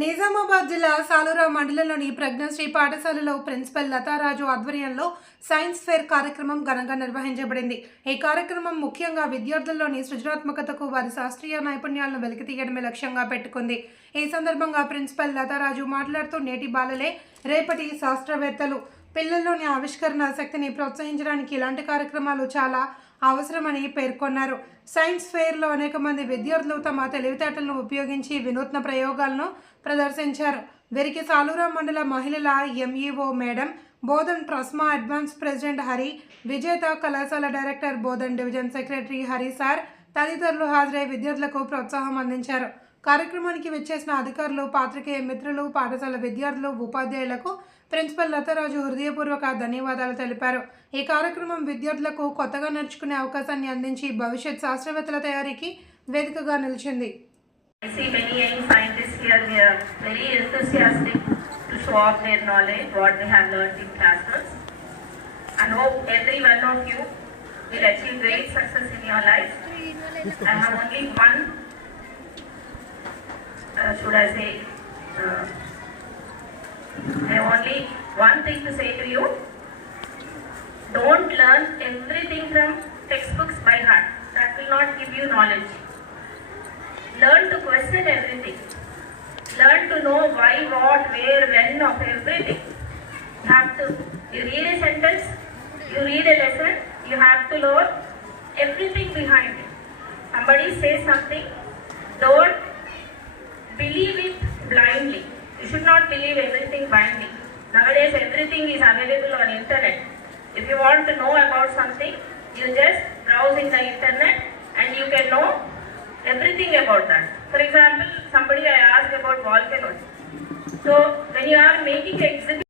నిజామాబాద్ జిల్లా సాలూరా మండలంలోని ప్రజ్ఞశ్రీ పాఠశాలలో ప్రిన్సిపల్ లతారాజు ఆధ్వర్యంలో సైన్స్ ఫేర్ కార్యక్రమం ఘనంగా నిర్వహించబడింది. ఈ కార్యక్రమం ముఖ్యంగా విద్యార్థుల్లోని సృజనాత్మకతకు వారి శాస్త్రీయ నైపుణ్యాలను వెలికితీయడమే లక్ష్యంగా పెట్టుకుంది. ఈ సందర్భంగా ప్రిన్సిపల్ లతారాజు మాట్లాడుతూ నేటి బాలలే రేపటి శాస్త్రవేత్తలు. పిల్లల్లోని ఆవిష్కరణ శక్తిని ప్రోత్సహించడానికి ఇలాంటి కార్యక్రమాలు చాలా అవసరమని పేర్కొన్నారు. సైన్స్ ఫెయిర్లో అనేక మంది విద్యార్థులు తమ తెలివితేటలను ఉపయోగించి వినూత్న ప్రయోగాలను ప్రదర్శించారు. వీరికి సాలూరా మండల మహిళల MEO madam Bodhan TRSMA advance president Hari Vijetha కళాశాల director Bodhan division secretary Hari sir తదితరులు హాజరై విద్యార్థులకు ప్రోత్సాహం అందించారు. కార్యక్రమానికి వచ్చేసిన అధికారులు పాత్రికేయ మిత్రులు పాఠశాల విద్యార్థులు ఉపాధ్యాయులకు ప్రిన్సిపల్ లతరాజు హృదయపూర్వక ధన్యవాదాలు తెలిపారు. ఈ కార్యక్రమం విద్యార్థులకు కొత్తగా నేర్చుకునే అవకాశాన్ని అందించి భవిష్యత్ శాస్త్రవేత్తల తయారీకి వేదికగా నిలిచింది. Should I say, uh, I have only one thing to say to you. Don't learn everything from textbooks by heart. That will not give you knowledge. Learn to question everything. Learn to know why, what, where, when of everything. You have to, you read a sentence, you read a lesson, you have to learn everything behind it. Somebody says something, don't believe it blindly. You should not believe everything blindly. Nowadays everything is available on internet. If you want to know about something, you just browse in the internet and you can know everything about that. For example, somebody I asked about volcanoes. So when you are making exhibit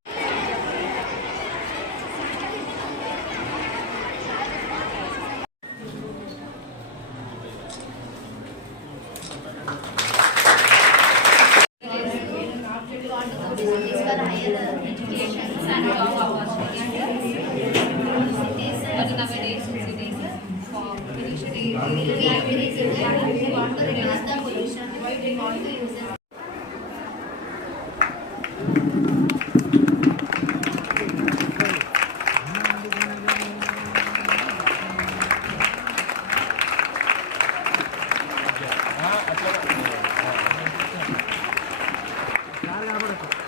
educations and how our cities, Madhunavade cities, for initially libraries in there, we want to reduce the pollution, we want to use it. Gracias.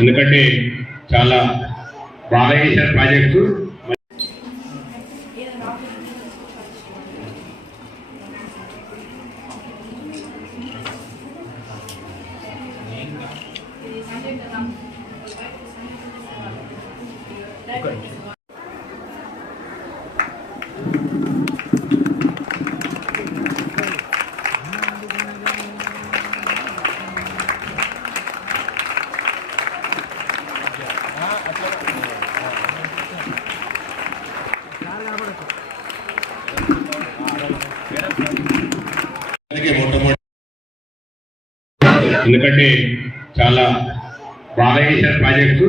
ఎందుకంటే చాలా బాగా చేశారు project you. ఎందుకంటే చాలా బాగా చేశారు project